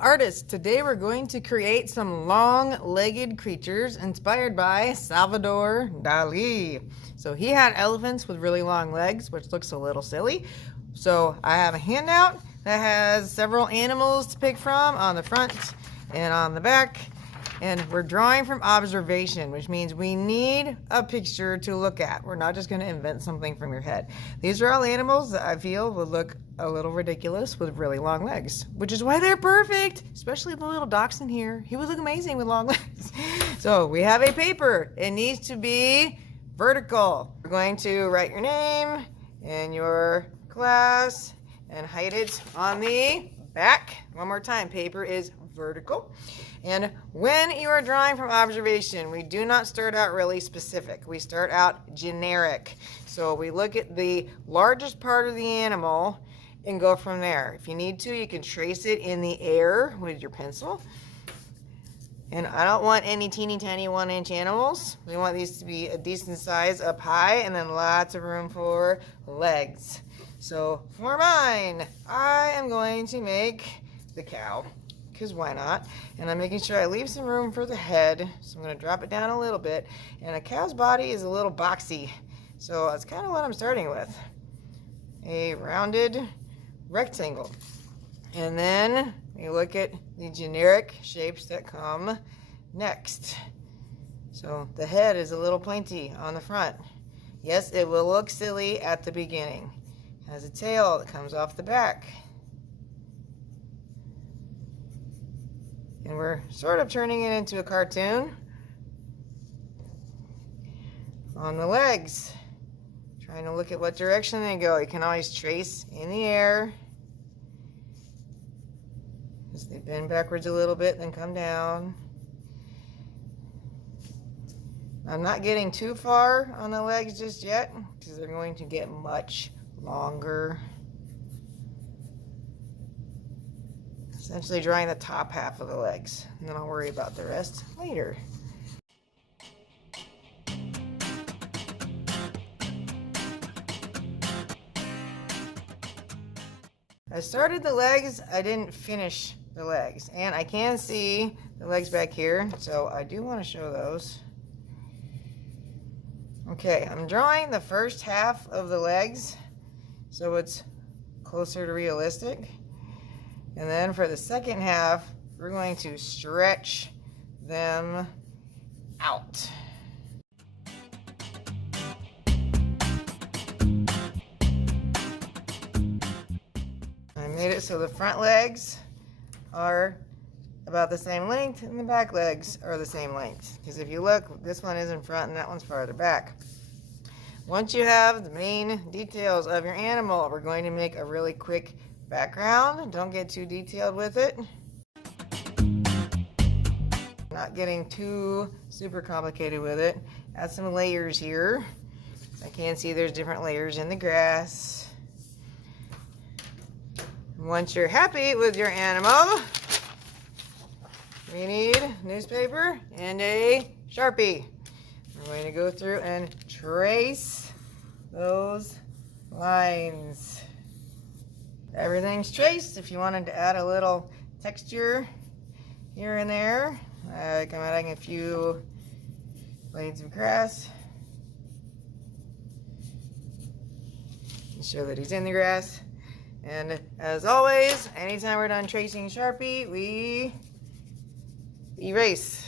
artists. Today we're going to create some long-legged creatures inspired by Salvador Dali. So he had elephants with really long legs, which looks a little silly. So I have a handout that has several animals to pick from on the front and on the back. And we're drawing from observation, which means we need a picture to look at. We're not just going to invent something from your head. These are all animals that I feel would look a little ridiculous with really long legs, which is why they're perfect, especially the little dachshund here. He would look amazing with long legs. So we have a paper. It needs to be vertical. We're going to write your name and your class and hide it on the back. One more time, paper is vertical. And when you are drawing from observation, we do not start out really specific. We start out generic. So we look at the largest part of the animal and go from there. If you need to, you can trace it in the air with your pencil. And I don't want any teeny tiny 1-inch animals. We want these to be a decent size up high and then lots of room for legs. So for mine, I am going to make the cow, because why not? And I'm making sure I leave some room for the head. So I'm going to drop it down a little bit. And a cow's body is a little boxy. So that's kind of what I'm starting with. A rounded rectangle. And then we look at the generic shapes that come next. So the head is a little pointy on the front. Yes, it will look silly at the beginning. It has a tail that comes off the back. And we're sort of turning it into a cartoon. On the legs, trying to look at what direction they go. You can always trace in the air. As they bend backwards a little bit, then come down. I'm not getting too far on the legs just yet, because they're going to get much longer. Essentially drawing the top half of the legs, and then I'll worry about the rest later. I started the legs, I didn't finish the legs, and I can see the legs back here, so I do want to show those. Okay, I'm drawing the first half of the legs, so it's closer to realistic. And then for the second half, we're going to stretch them out. I made it so the front legs are about the same length and the back legs are the same length. Because if you look, this one is in front and that one's farther back. Once you have the main details of your animal, we're going to make a really quick background. Don't get too detailed with it. Not getting too super complicated with it. Add some layers here. I can see there's different layers in the grass. Once you're happy with your animal, we need newspaper and a Sharpie. We're going to go through and trace those lines. Everything's traced. If you wanted to add a little texture here and there, like I'm adding a few blades of grass to show that he's in the grass. And as always, anytime we're done tracing Sharpie, we erase.